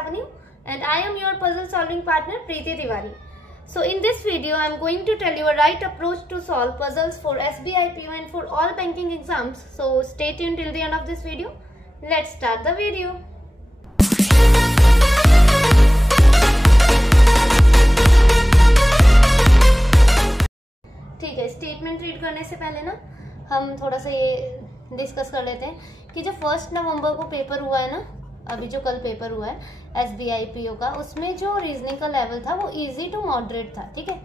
Avenue and I am your puzzle solving partner Preeti Tiwari. So in this video I am going to tell you a right approach to solve puzzles for SBI PO and for all banking exams. So stay tuned till the end of this video. Let's start the video. ठीक है, statement read करने से पहले ना हम थोड़ा सा ये डिस्कस कर लेते हैं कि जो 1 नवंबर को पेपर हुआ है ना, अभी जो कल पेपर हुआ है SBI PO का, उसमें जो रीजनिंग का लेवल था वो इजी टू मॉडरेट था। ठीक है,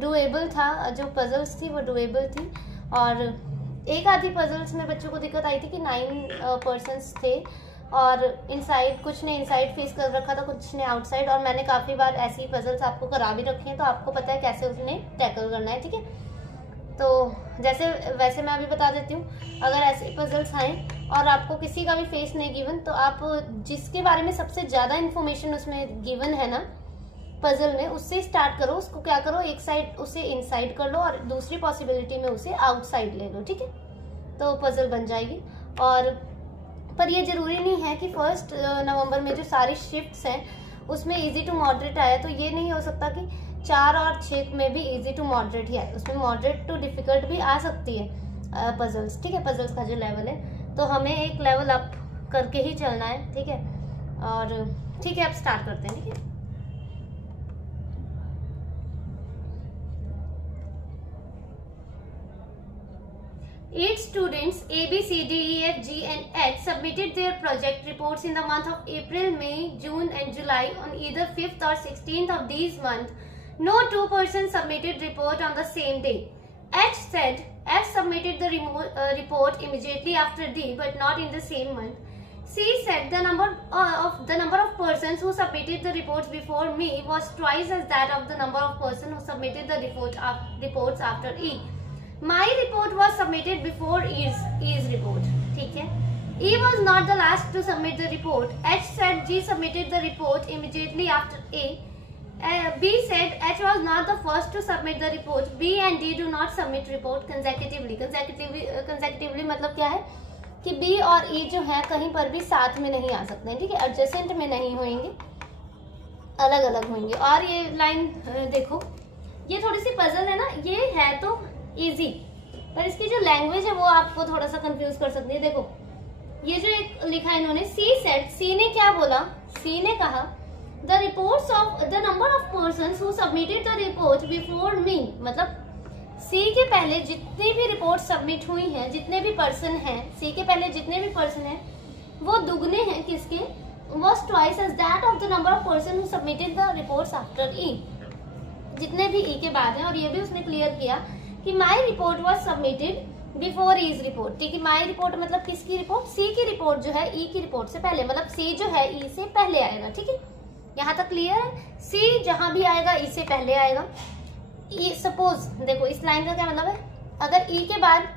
डुएबल था, जो पजल्स थी वो डुएबल थी और एक आधी पजल्स में बच्चों को दिक्कत आई थी कि 9% थे और इनसाइड कुछ ने इनसाइड फेस कर रखा था, कुछ ने आउटसाइड, और मैंने काफ़ी बार ऐसी पजल्स आपको करा भी रखी हैं तो आपको पता है कैसे उसने टैकल करना है। ठीक है, तो वैसे मैं अभी बता देती हूँ, अगर ऐसे पजल्स आए और आपको किसी का भी फेस नहीं गिवन तो आप जिसके बारे में सबसे ज़्यादा इन्फॉर्मेशन उसमें गिवन है ना पजल में, उससे स्टार्ट करो। उसको क्या करो, एक साइड उसे इनसाइड कर लो और दूसरी पॉसिबिलिटी में उसे आउटसाइड ले लो। ठीक है, तो पजल बन जाएगी। और पर ये ज़रूरी नहीं है कि 1 नवंबर में जो सारी शिफ्ट्स हैं उसमें इजी टू मॉडरेट आया, तो ये नहीं हो सकता कि 4 और 6 में भी इजी टू मॉडरेट ही आए, उसमें मॉडरेट टू डिफिकल्ट भी आ सकती है पजल्स। ठीक है, पजल्स का जो लेवल है तो हमें एक लेवल अप करके ही चलना है। ठीक है, और ठीक है अब स्टार्ट करते हैं। ठीक है, Eight students A, B, C, D, E, F, G and H submitted their project reports in the month of April, May, June and July on either 5th or 16th of these months. No two persons submitted report on the same day. H said F submitted the report immediately after D but not in the same month. C said the number of persons who submitted the reports before me was twice as that of the number of persons who submitted the reports after E. My report was submitted before E's report. ठीक है, E was not the last to submit the report. H said G submitted the report immediately after A. B said H was not the first to submit the report. B and D do not submit report consecutively. Consecutively मतलब क्या है कि B और E जो है कहीं पर भी साथ में नहीं आ सकते हैं। ठीक है, एडजेसेंट में नहीं होंगे, अलग अलग होंगे। और ये लाइन देखो, ये थोड़ी सी पजल है ना, ये है तो इजी, पर इसकी जो लैंग्वेज है वो आपको थोड़ा सा कंफ्यूज कर सकती है। देखो ये जो एक लिखा है इन्होंने, सी सेड, सी ने क्या बोला, सी ने कहा the reports of the number of persons who submitted the report before मी, मतलब सी के पहले जितनी भी रिपोर्ट सबमिट हुई हैं, जितने भी पर्सन हैं, सी के पहले जितने भी पर्सन हैं वो दुगने हैं किसके, was twice as that of the number of person who submitted the reports after E, जितने भी ई के बाद हैं। और ये भी उसने क्लियर किया कि my report was submitted before E's report. ठीक है, माई रिपोर्ट मतलब किसकी रिपोर्ट, सी की रिपोर्ट जो है ई की रिपोर्ट से पहले, मतलब सी जो है ई से पहले आएगा। ठीक है, यहाँ तक क्लियर है, सी जहां भी आएगा ई से पहले आएगा। ई सपोज देखो इस लाइन का क्या मतलब है, अगर ई के बाद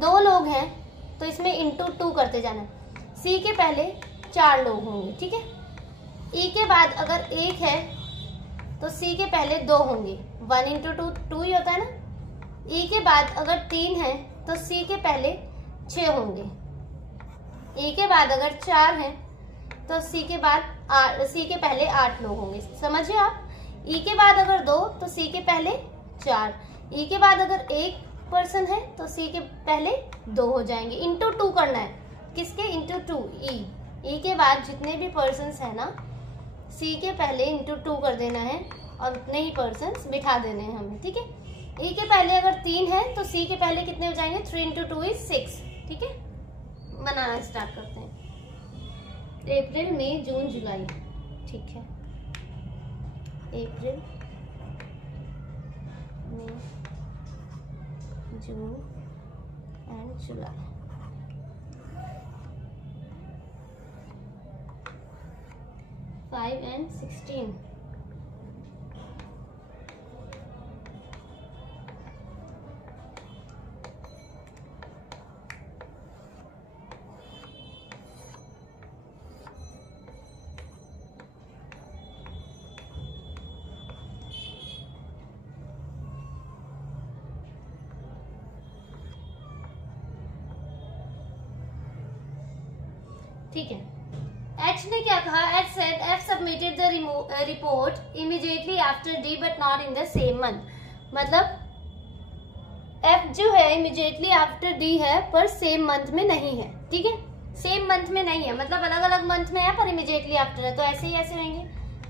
2 लोग हैं तो इसमें इंटू 2 करते जाना, सी के पहले 4 लोग होंगे। ठीक है, ई के बाद अगर 1 है तो सी के पहले 2 होंगे, 1 इंटू 2 2 ही होता है ना। ई के बाद अगर 3 है तो सी के पहले 6 होंगे, ई के बाद अगर 4 है तो सी के पहले 8 लोग होंगे। समझिए आप, ई के बाद अगर 2 तो सी के पहले 4, ई के बाद अगर 1 पर्सन है तो सी के पहले 2 हो जाएंगे। इंटू 2 करना है, किसके, इंटू 2 ई के बाद जितने भी पर्सन है ना सी के पहले इंटू 2 कर देना है और उतने ही पर्सन बिठा देने हैं हमें। ठीक है, ई के पहले अगर 3 है तो सी के पहले कितने हो जाएंगे, 3 इंटू 2 इज 6। ठीक है, बनाना स्टार्ट करते हैं। अप्रैल, मई, जून, जुलाई। ठीक है, अप्रैल, मई, जून एंड जुलाई। Five and 16। ठीक है, एच ने क्या कहा, H said F submitted the report immediately after D but not in the same month. मतलब एफ जो है इमीडिएटली आफ्टर डी है पर सेम मंथ में नहीं है, ठीक है, सेम मंथ में नहीं है, मतलब अलग अलग मंथ में है पर इमीडिएटली आफ्टर है, तो ऐसे ही ऐसे रहेंगे।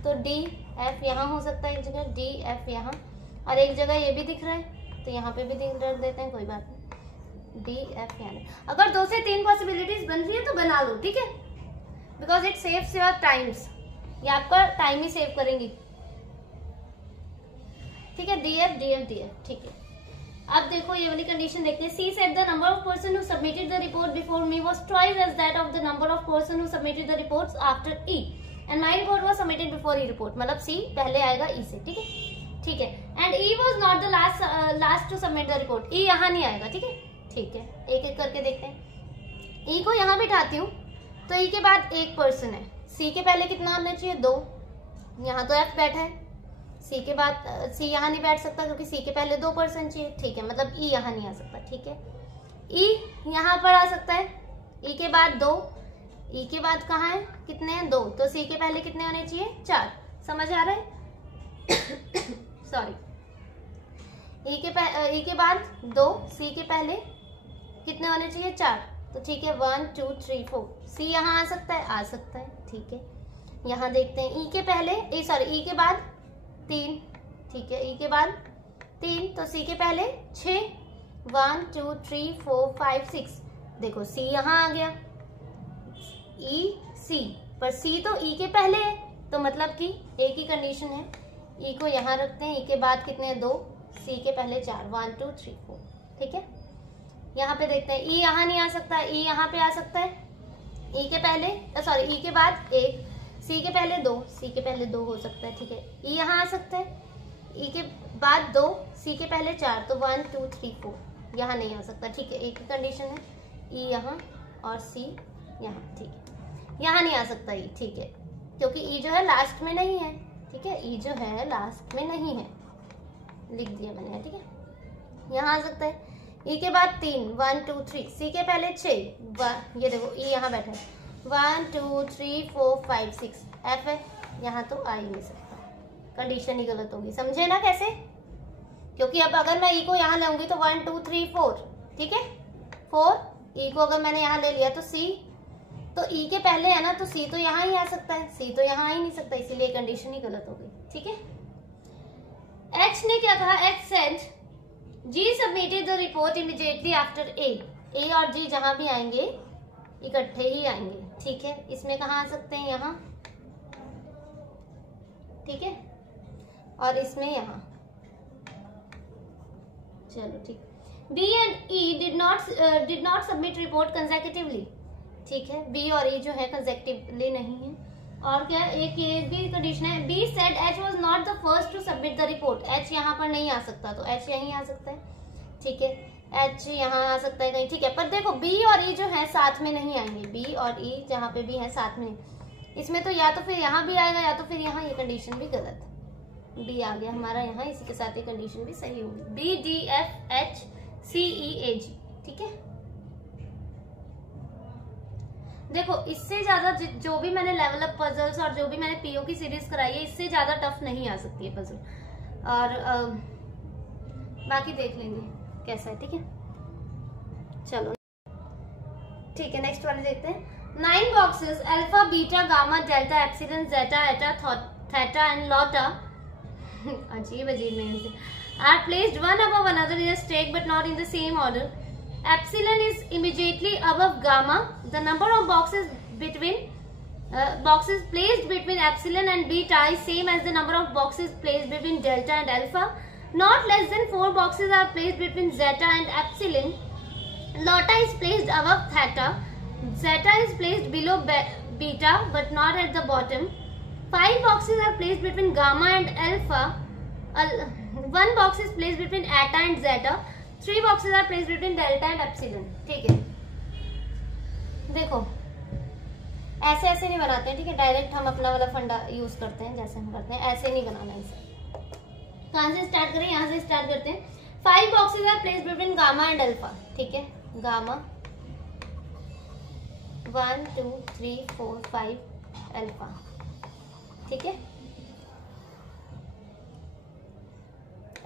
तो डी एफ यहाँ हो सकता है एक जगह, डी एफ यहाँ, और एक जगह ये भी दिख रहा है तो यहाँ पे भी रख देते हैं, कोई बात नहीं, डी एफ यहाँ। अगर 2 से 3 पॉसिबिलिटीज बन रही है तो बना लो, ठीक है, because it saves your times, ये आपका टाइम ही सेव करेंगी, ठीक है, D F D F D F, ठीक है। अब देखो ये वाली कंडीशन देखते हैं। C said the number of person who submitted the report before me was twice as that of the number of person who submitted the reports after E and my report was submitted before E report. मतलब C पहले आएगा ई से, ठीक है, ठीक है। And E was not the last to submit the report, E यहाँ नहीं आएगा, ठीक है, ठीक है। एक एक करके देखते हैं। ई को यहाँ बिठाती हूँ तो ई के बाद एक पर्सन है, सी के पहले कितना आना चाहिए, 2, यहाँ तो एफ बैठा है, सी के बाद सी यहाँ नहीं बैठ सकता क्योंकि सी के पहले 2 पर्सन चाहिए, ठीक है, मतलब ई यहाँ नहीं आ सकता, ठीक है। ई यहाँ पर आ सकता है, ई के बाद 2, ई के बाद कहाँ है, कितने हैं, 2, तो सी के पहले कितने होने चाहिए, 4, समझ आ रहा है सॉरी। ई के बाद 2, सी के पहले कितने होने चाहिए, 4, तो ठीक है, 1 2 3 4, सी यहाँ आ सकता है, ठीक है। यहाँ देखते हैं ई के पहले ई के बाद 3, ठीक है, ई के बाद 3, तो सी के पहले 6, 1 2 3 4 5 6, देखो सी यहाँ आ गया, ई सी, पर सी तो ई के पहले है, तो मतलब कि एक ही कंडीशन है, ई को यहाँ रखते हैं, ई के बाद कितने 2, सी के पहले 4, 1 2 3 4, ठीक है। यहाँ पे देखते हैं, ई यहाँ नहीं आ सकता, ई यहाँ पे आ सकता है, ई के पहले ई के बाद 1, सी के पहले 2, सी के पहले 2 हो सकता है, ठीक है। ई यहाँ आ सकता है, ई के बाद 2, सी के पहले 4, तो 1 2 3 4, यहाँ नहीं आ सकता, ठीक है, एक ही कंडीशन है, ई यहाँ और सी यहाँ, ठीक है, यहाँ नहीं आ सकता ई, ठीक है, क्योंकि ई जो है लास्ट में नहीं है, ठीक है, ई जो है लास्ट में नहीं है, लिख दिया मैंने, ठीक है। यहाँ आ सकता है, ई के बाद 3, 1 2 3, सी के पहले 6, ये देखो ई यहाँ बैठा है, 1 2 3 4 5 6, एफ है, यहाँ तो आ ही नहीं सकता, कंडीशन ही गलत होगी, समझे ना कैसे, क्योंकि अब अगर मैं ई को यहाँ लाऊंगी तो 1 2 3 4, ठीक है, 4, ई को अगर मैंने यहाँ ले लिया तो सी, तो ई के पहले है ना, तो सी तो यहाँ ही आ सकता है, सी तो यहाँ आ ही नहीं सकता, इसीलिए कंडीशन ही गलत हो गई, ठीक है। एच ने क्या कहा, H said G submitted the report immediately after A और जी जहां भी आएंगे इकट्ठे ही आएंगे, ठीक है। इसमें कहाँ आ सकते हैं, यहाँ, ठीक है, और इसमें यहाँ, चलो ठीक। B and E did not submit report consecutively, ठीक है, बी और ई जो है कंसेक्यूटिवली नहीं है। और क्या, एक ये भी कंडीशन है, B said H was not the first to submit the report, H यहाँ पर नहीं आ सकता, तो एच यहीं आ सकता है, ठीक है, एच यहाँ आ सकता है कहीं, ठीक है। पर देखो बी और ई जो है साथ में नहीं आएंगे, बी और ई जहाँ पे भी है साथ में, इसमें तो या तो फिर यहाँ भी आएगा या तो फिर यहाँ, ये कंडीशन भी गलत, बी आ गया हमारा यहाँ, इसी के साथ ये कंडीशन भी सही होगी, B D F H C E A G, ठीक है। देखो इससे ज्यादा जो भी मैंने लेवल अप पजल्स और जो भी मैंने पीओ की सीरीज कराई है, इससे ज्यादा टफ नहीं आ सकती है पजल, और बाकी देख लेंगे कैसा है, ठीक है। चलो ठीक है, नेक्स्ट वाले देखते हैं। 9 boxes alpha beta gamma delta epsilon zeta eta theta and iota अजीब names are placed one above another in a stack but not in the same order. Epsilon is immediately above gamma. The number of boxes placed between epsilon and beta is same as the number of boxes placed between delta and alpha. Not less than 4 boxes are placed between zeta and epsilon. Lambda is placed above theta. Zeta is placed below beta but not at the bottom. 5 boxes are placed between gamma and alpha. 1 box is placed between eta and zeta. 3 boxes are placed between delta and epsilon, ठीक है। देखो ऐसे ऐसे नहीं बनाते हैं, ठीक है, डायरेक्ट हम अपना वाला फंडा यूज करते हैं, जैसे हम करते हैं ऐसे नहीं बनाना है इसे। कहाँ से स्टार्ट करें, यहाँ से स्टार्ट करते हैं। 5 boxes are placed between gamma and alpha, ठीक है, गामा 1 2 3 4 5 अल्फा। ठीक है,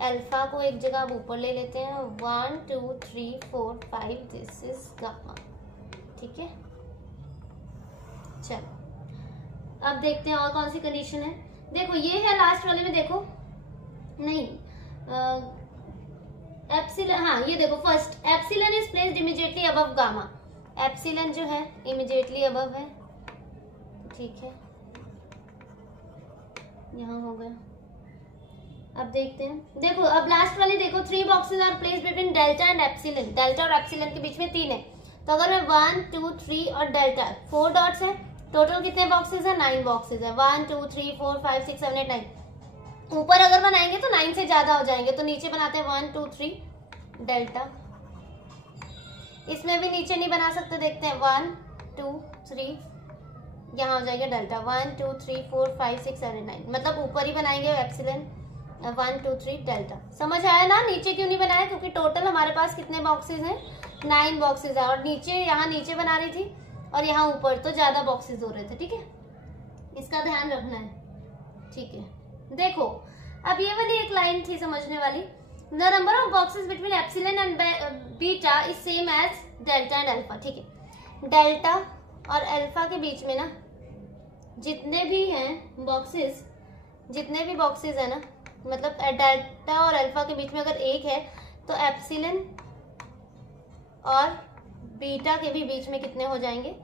अल्फा को एक जगह अब ऊपर ले लेते हैं, 1 2 3 4 5, दिस इज गामा। ठीक है, चलो अब देखते हैं और कौन सी कंडीशन है। देखो ये है लास्ट वाले में, देखो नहीं एप्सिलन, हाँ ये देखो first epsilon is placed immediately above gamma. Epsilon जो है इमीडिएटली अबव है। ठीक है, यहाँ हो गया। अब देखते हैं, देखो अब लास्ट वाली देखो, 3 boxes are placed between delta and epsilon. Delta और एप्सिलन के बीच में 3 है, तो अगर मैं 1 2 3 और डेल्टा 4 डॉट्स है, टोटल कितने बॉक्सेस है? 9 बॉक्सेस है। 1 2 3 4 5 6 7 8 9। ऊपर अगर बनाएंगे तो 9 से ज्यादा हो जाएंगे, तो नीचे बनाते हैं 1 2 3 डेल्टा। इसमें भी नीचे नहीं बना सकते, देखते हैं 1 2 3, यहाँ हो जाएगा डेल्टा। 1 2 3 4 5 6 7 8 9, मतलब ऊपर ही बनाएंगे एप्सिलन। 1 2 3 डेल्टा। समझ आया ना नीचे क्यों नहीं बनाया? क्योंकि टोटल हमारे पास कितने बॉक्सेस हैं? 9 बॉक्सेस है, और नीचे यहाँ नीचे बना रही थी और यहाँ ऊपर, तो ज्यादा बॉक्सेस हो रहे थे। ठीक है, इसका ध्यान रखना है। ठीक है, देखो अब ये वाली एक लाइन थी समझने वाली, the number of boxes between epsilon and beta is same as delta and alpha. ठीक है, डेल्टा और अल्फा के बीच में ना जितने भी हैं बॉक्सेस, जितने भी बॉक्सेस है ना, मतलब डेल्टा और अल्फा के बीच में अगर एक है तो एप्सिलन और बीटा के भी बीच में कितने हो जाएंगे?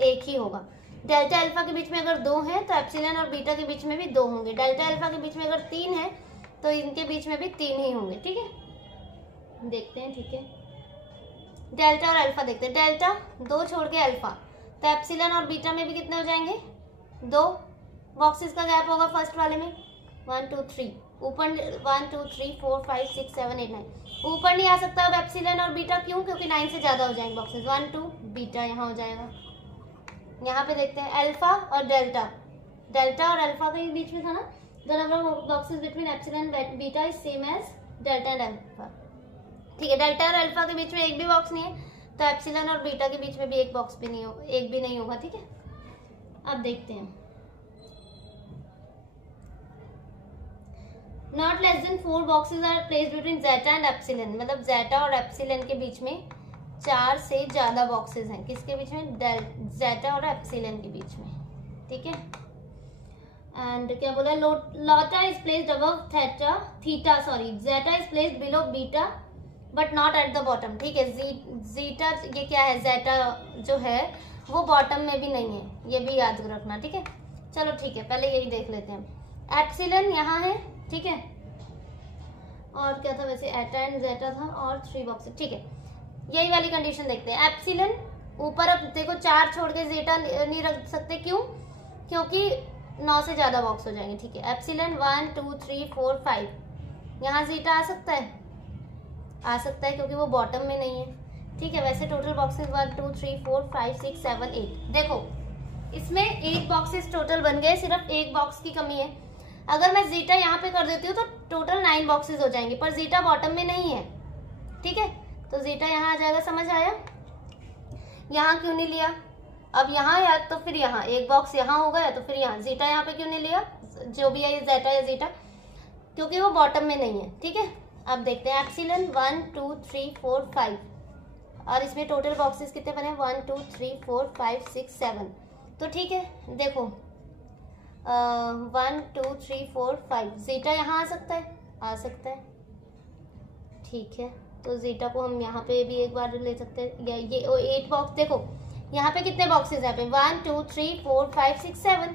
एक ही होगा। डेल्टा अल्फा के बीच में अगर 2 है तो एप्सिलन और बीटा के बीच में भी 2 होंगे। डेल्टा अल्फा के बीच में अगर 3 है तो इनके बीच में भी 3 ही होंगे। ठीक है, देखते हैं। ठीक है, डेल्टा और अल्फा देखते हैं। डेल्टा 2 छोड़ के अल्फा, तो एप्सिलन और बीटा में भी कितने हो जाएंगे? 2 बॉक्सेस का गैप होगा फर्स्ट वाले में। 1 2 3 ऊपर, 1 2 3 4 5 6 7 8 9 ऊपर नहीं आ सकता अब एप्सिलन और बीटा, क्यों? क्योंकि 9 से ज्यादा हो जाएंगे बॉक्सेस। 1 2 बीटा यहाँ हो जाएगा। यहाँ पे देखते हैं अल्फा और डेल्टा, डेल्टा और अल्फा के बीच में था ना, the number of boxes between epsilon beta is same as delta and alpha. ठीक है, डेल्टा और अल्फा के बीच में एक भी बॉक्स नहीं है, तो एप्सिलन और बीटा के बीच में भी एक बॉक्स भी नहीं होगा, एक भी नहीं होगा। ठीक है, अब देखते हैं, not less than 4 boxes are placed between zeta and epsilon, मतलब जेटा और एप्सिलन के बीच में 4 से ज्यादा बॉक्सेस हैं। किसके बीच में? जेटा और एप्सिलन के बीच में। ठीक है, एंड क्या बोला? Iota is placed above theta, sorry zeta is placed below beta but not at the bottom. ठीक है, जीटा ये क्या है? जेटा जो है वो बॉटम में भी नहीं है, ये भी याद रखना। ठीक है, चलो ठीक है, पहले यही देख लेते हैं। एप्सिलन यहाँ है, ठीक है, और क्या था वैसे? एटा एंड जेटा था और 3 बॉक्सेस। ठीक है, यही वाली कंडीशन देखते हैं। एप्सिलन ऊपर, अब देखो 4 छोड़ के जेटा नहीं रख सकते, क्यों? क्योंकि 9 से ज्यादा बॉक्स हो जाएंगे। ठीक है, एप्सिलन 1 2 3 4 5, यहाँ जेटा आ सकता है, आ सकता है क्योंकि वो बॉटम में नहीं है। ठीक है, वैसे टोटल बॉक्सेस 1 2 3 4 5 6 7 8, देखो इसमें 8 बॉक्सेस टोटल बन गए, सिर्फ एक बॉक्स की कमी है। अगर मैं जीटा यहाँ पे कर देती हूँ तो टोटल 9 बॉक्सेस हो जाएंगे, पर जीटा बॉटम में नहीं है। ठीक है, तो जीटा यहाँ आ जाएगा। समझ आया? यहाँ क्यों नहीं लिया? अब यहाँ या तो फिर यहाँ, एक बॉक्स यहाँ होगा या तो फिर यहाँ। जीटा यहाँ पे क्यों नहीं लिया? जो भी है ये जेटा या जीटा, क्योंकि वो बॉटम में नहीं है। ठीक है, अब देखते हैं एप्सिलन 1 2 3 4 5, और इसमें टोटल बॉक्सेस कितने बने? 1 2 3 4 5 6 7। तो ठीक है, देखो 1 2 3 4 5, जीटा यहाँ आ सकता है, आ सकता है। ठीक है, तो जीटा को हम यहाँ पे भी एक बार ले सकते हैं। ये 8 बॉक्स, देखो यहाँ पे कितने बॉक्सेस हैं? 1 2 3 4 5 6 7,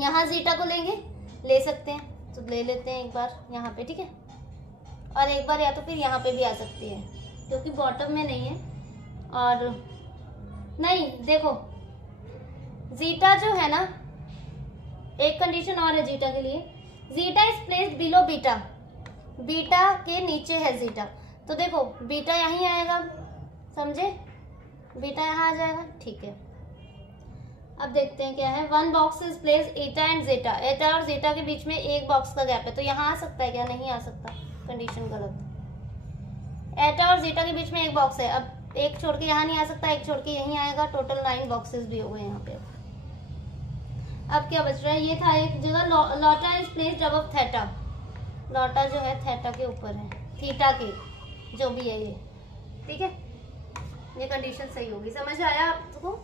यहाँ जीटा को लेंगे, ले सकते हैं, तो ले लेते हैं एक बार यहाँ पे। ठीक है, और एक बार या तो फिर यहाँ पे भी आ सकती है, क्योंकि बॉटम में नहीं है। और नहीं, देखो जीटा जो है ना, एक कंडीशन और है जीटा के लिए, zeta is placed below beta, beta के नीचे है जीटा, तो देखो बीटा यहीं आएगा, समझे? बीटा यहाँ आ जाएगा। ठीक है, अब देखते हैं क्या है। 1 box is placed Etah and जेटा, एटा और जेटा के बीच में एक बॉक्स का गैप है, तो यहाँ आ सकता है क्या? नहीं आ सकता, कंडीशन गलत। एटा और जेटा के बीच में एक बॉक्स है, अब एक छोड़ के यहाँ नहीं आ सकता, एक छोड़ के यहीं आएगा, टोटल 9 बॉक्सेस भी हो गए यहाँ पे। अब क्या बच रहा है, ये था एक जगह लॉटा इज प्लेस्ड अबव थीटा, लॉटा जो है थीटा के ऊपर है, थीटा के जो भी है ये, ठीक है, ये कंडीशन सही होगी। समझ आया आपको?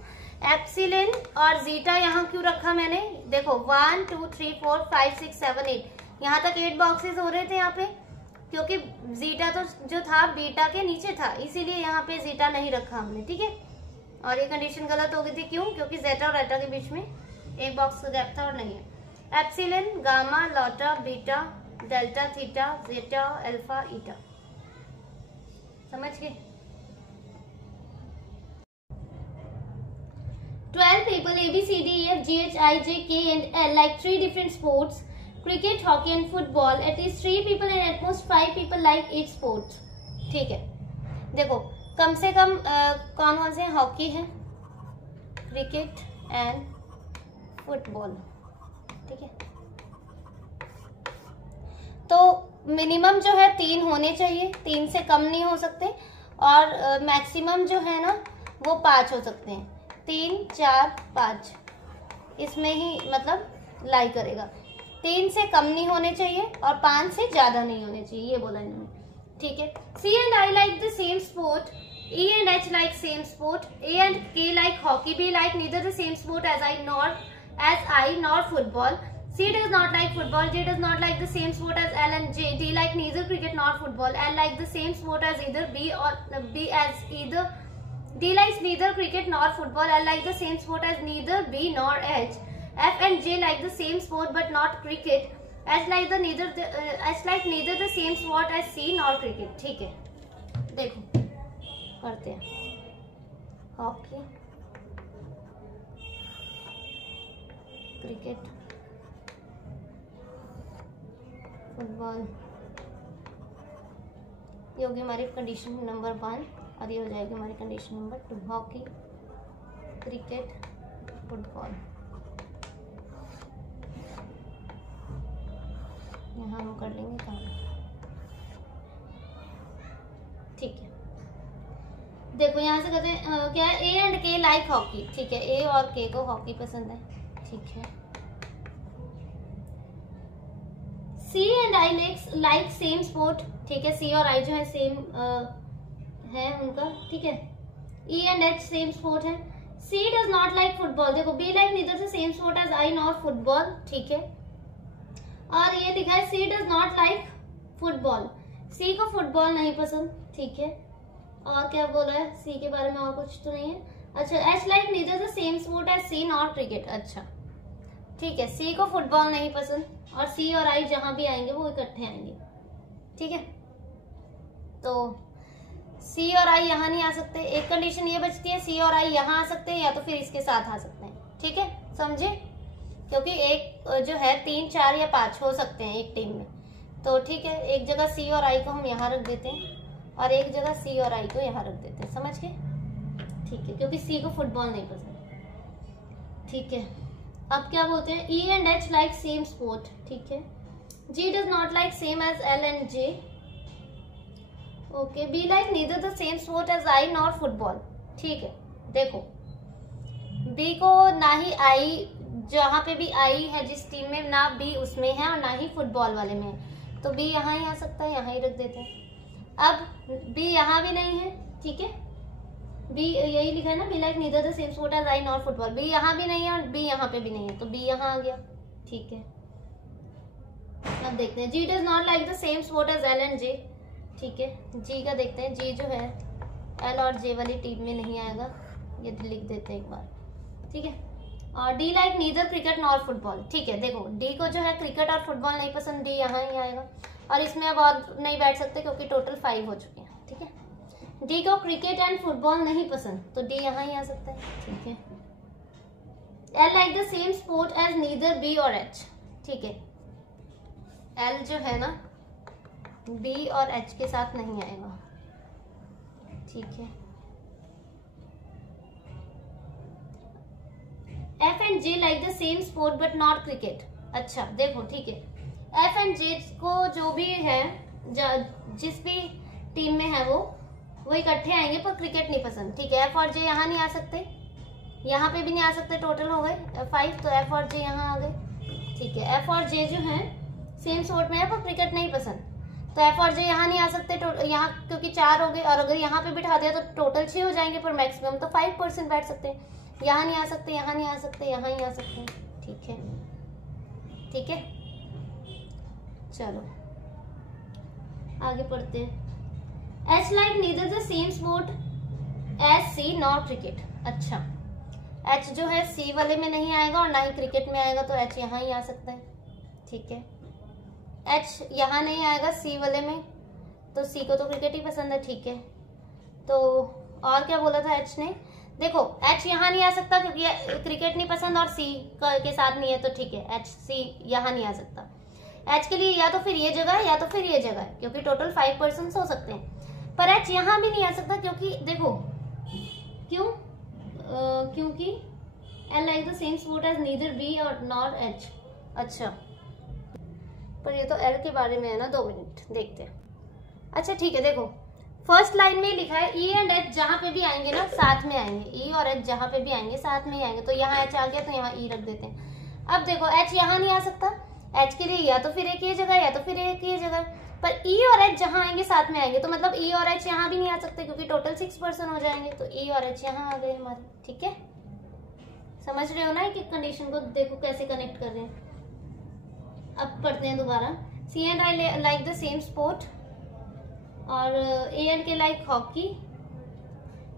एप्सिलॉन और जीटा यहाँ क्यों रखा मैंने, देखो 1 2 3 4 5 6 7 8, यहाँ तक 8 बॉक्सेस हो रहे थे यहाँ पे, क्योंकि जीटा तो जो था बीटा के नीचे था, इसीलिए यहाँ पे जीटा नहीं रखा हमने, ठीक है। और ये कंडीशन गलत हो गई थी, क्यों? क्योंकि जेटा और एटा के बीच में एक बॉक्स का गैप था और नहीं है। Epsilon, gamma, iota, beta, delta, theta, zeta, alpha, eta. समझ गए? 12 people A, B, C, D, E, F, G, H, I, J, K and L like 3 different sports: cricket, hockey and football. At least 3 people and at most 5 people like each sport. ठीक है, देखो कम से कम कौन कौन से? Hockey है, cricket and football, ठीक है। तो मिनिमम जो है 3 होने चाहिए, 3 से कम नहीं हो सकते, और मैक्सिमम जो है ना वो 5 हो सकते हैं, 3 4 5 इसमें ही मतलब लाई करेगा। 3 से कम नहीं होने चाहिए और 5 से ज्यादा नहीं होने चाहिए, ये बोला इन्होंने, ठीक है। C and I like the same sport, E and H like same sport, A and K like hockey, B like neither the same sport as I nor football, C does not like football, J does not like the same sport as L and J, D like neither cricket nor football, L like the same sport as either D likes neither cricket nor football, L like the same sport as neither B nor H, F and J like the same sport but not cricket, H like neither the same sport as C nor cricket, ठीक है। देखो करते हैं, hockey, cricket, football, ये होगी हमारी condition number 1 और ये हो जाएगी हमारी condition number 2। Hockey, cricket, football, यहाँ हम कर लेंगे काम, ठीक है। देखो यहाँ से कहते हैं क्या है, ए एंड के लाइक हॉकी, ठीक है, ए और के को हॉकी पसंद है, ठीक है। C and I like same sport, ठीक है, सी और आई जो है सेम है उनका, ठीक है। E and H same sport है। C does not like football, देखो B like neither the same sport as I not football, ठीक है। और ये लिखा है C does not like football, C को फुटबॉल नहीं पसंद, ठीक है। और क्या बोला है सी के बारे में, और कुछ तो नहीं है। अच्छा, H like neither the same sport as C not cricket, अच्छा ठीक है। सी को फुटबॉल नहीं पसंद और सी और आई जहां भी आएंगे वो इकट्ठे आएंगे, ठीक है। तो सी और आई यहाँ नहीं आ सकते, एक कंडीशन ये बचती है सी और आई यहाँ आ सकते हैं या तो फिर इसके साथ आ सकते हैं, ठीक है, समझे। क्योंकि एक जो है 3 4 या 5 हो सकते हैं एक टीम में, तो ठीक है, एक जगह सी और आई को हम यहाँ रख देते हैं और एक जगह सी और आई को यहाँ रख देते हैं, समझ गए, ठीक है। क्योंकि सी को फुटबॉल नहीं पसंद, ठीक है। अब क्या बोलते हैं, E and H like same sport, ठीक है। G does not like same as L and J, okay. B like neither the same sport as I nor football, ठीक है। देखो बी को ना ही आई, जहाँ पे भी आई है जिस टीम में, ना बी उसमें है और ना ही फुटबॉल वाले में है, तो बी यहाँ ही आ सकता है, यहाँ ही रख देते हैं। अब बी यहाँ भी नहीं है, ठीक है, बी यही लिखा है ना, B like neither the same sport as I nor football, B यहाँ भी नहीं है और बी यहाँ पे भी नहीं है, तो बी यहाँ आ गया, ठीक है। अब देखते हैं, G does not like the same sport as L and J, ठीक है। जी का देखते हैं, जी जो है एल और जे वाली टीम में नहीं आएगा, ये लिख देते हैं एक बार, ठीक है। और D like neither cricket nor football, ठीक है। देखो डी को जो है क्रिकेट और फुटबॉल नहीं पसंद, डी यहाँ ही आएगा और इसमें अब और नहीं बैठ सकते क्योंकि टोटल 5 हो चुके हैं, ठीक है। डी को क्रिकेट एंड फुटबॉल नहीं पसंद, तो डी यहाँ ही आ सकता है, ठीक है। L like the same sport as neither B और एच, ठीक है। एल जो है ना बी और एच के साथ नहीं आएगा, ठीक है। F and J like the same sport but not cricket, अच्छा देखो ठीक है, एफ एंड जे को जो भी है, जिस भी टीम में है वो इकट्ठे आएंगे पर क्रिकेट नहीं पसंद, ठीक है। एफ और जे यहाँ नहीं आ सकते, यहाँ पे भी नहीं आ सकते, टोटल हो गए 5, तो एफ और जे यहाँ आ गए। ठीक है, एफ और जे जो है सेम स्पोर्ट में है पर क्रिकेट नहीं पसंद, तो एफ और जे यहाँ नहीं आ सकते यहाँ, क्योंकि 4 हो गए, और अगर यहाँ पे बिठा दिया तो टोटल 6 हो जाएंगे, पर मैक्सिमम तो 5% बैठ सकते हैं। यहाँ नहीं आ सकते, यहाँ नहीं आ सकते, यहाँ ही आ सकते हैं। ठीक है, ठीक है, चलो आगे पढ़ते हैं। H like neither the same sport as C not cricket. अच्छा, एच जो है सी वाले में नहीं आएगा और ना ही क्रिकेट में आएगा, तो एच यहाँ ही आ सकता है। ठीक है, एच यहाँ नहीं आएगा सी वाले में, तो सी को तो क्रिकेट ही पसंद है। ठीक है, तो और क्या बोला था एच ने? देखो एच यहाँ नहीं आ सकता क्योंकि क्रिकेट नहीं पसंद और सी के साथ नहीं है, तो ठीक है एच सी यहाँ नहीं आ सकता। एच के लिए या तो फिर ये जगह है या तो फिर ये जगह है, क्योंकि टोटल 5% हो सकते हैं, पर एच यहाँ भी नहीं आ सकता क्योंकि देखो क्यों, क्योंकि L like the same sport as neither B और नॉर एच। अच्छा, पर ये तो एल के बारे में है ना, 2 मिनट देखते हैं। अच्छा ठीक है, देखो फर्स्ट लाइन में लिखा है ई एंड एच जहां पे भी आएंगे ना साथ में आएंगे, ई और एच जहां पे भी आएंगे साथ में ही आएंगे, तो यहाँ एच आ गया तो यहाँ ई रख देते हैं। अब देखो एच यहाँ नहीं आ सकता, एच के लिए या तो फिर एक ये जगह या तो फिर एक ये जगह, पर ई और एच जहां आएंगे साथ में आएंगे, तो मतलब ई और एच यहाँ भी नहीं आ सकते क्योंकि टोटल 6% हो जाएंगे, तो ई और एच यहाँ आ गए हमारे। ठीक है, समझ रहे हो ना कि कंडीशन को देखो कैसे कनेक्ट कर रहे हैं। अब पढ़ते हैं दोबारा। C and I like the same sport, और A and K like hockey.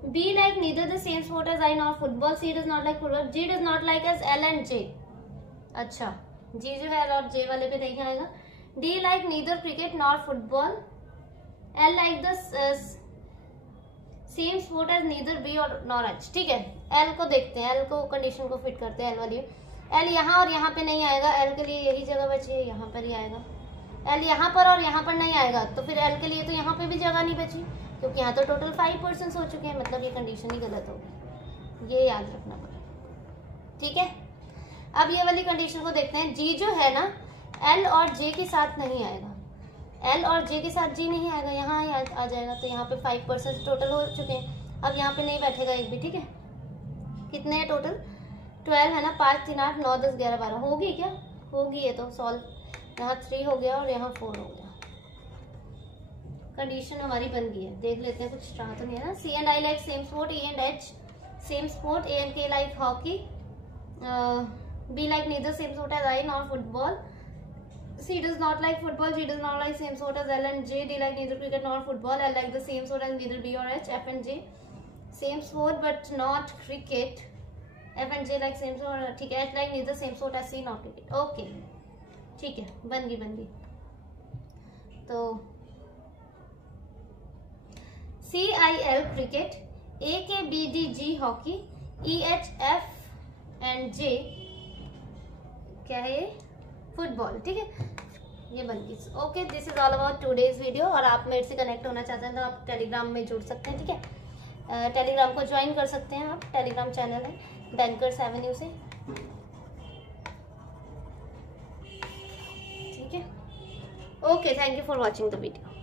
B like neither the same sport as I nor football. C does not like football. G does not like as L and J. अच्छा, G जो है L और जे वाले पे नहीं आएगा। D like neither cricket nor football. L like the same sport as neither B और nor H. ठीक है, एल को देखते हैं, एल को कंडीशन को फिट करते हैं। एल वाली एल यहाँ और यहाँ पे नहीं आएगा, एल के लिए यही जगह बची है, यहाँ पर ही आएगा। एल यहाँ पर और यहाँ पर नहीं आएगा, तो फिर एल के लिए तो यहाँ पे भी जगह नहीं बची, क्योंकि यहाँ तो टोटल 5% हो चुके हैं, मतलब ये कंडीशन ही गलत होगी, ये याद रखना पड़ेगा। ठीक है, अब ये वाली कंडीशन को देखते हैं। जी जो है ना एल और जे के साथ नहीं आएगा, एल और जे के साथ जी नहीं आएगा, यहाँ आ जाएगा, तो यहाँ पे 5% टोटल हो चुके हैं। अब यहाँ पे नहीं बैठेगा एक भी। ठीक है, कितने हैं टोटल? 12 है ना, 5 3 8 9 10 11 12 होगी क्या? होगी, ये तो सॉल्व। यहाँ 3 हो गया और यहाँ 4 हो गया, कंडीशन हमारी बन गई है। देख लेते हैं कुछ रहा तो नहीं है ना। C and I like same sport, E and H same sport, A and K like hockey, B like neither same sport as I nor football. C does not like football. G does not like same sport as L and J. D like neither cricket nor football. L like the same sport as neither B or H. F and J same sport but not cricket. F and J like same sport. ठीक है, H like neither same sport as C not cricket. Okay, ठीक है, बन गई। तो C I L cricket, A K B D G hockey, E H F and J क्या है ये? फुटबॉल। ठीक है, ये बन गई। Okay, this is all about today's video. और आप मेरे से कनेक्ट होना चाहते हैं तो आप टेलीग्राम में जुड़ सकते हैं। ठीक है, टेलीग्राम को ज्वाइन कर सकते हैं आप, टेलीग्राम चैनल है बैंकर्स एवेन्यू से। ठीक है, okay, thank you for watching the video.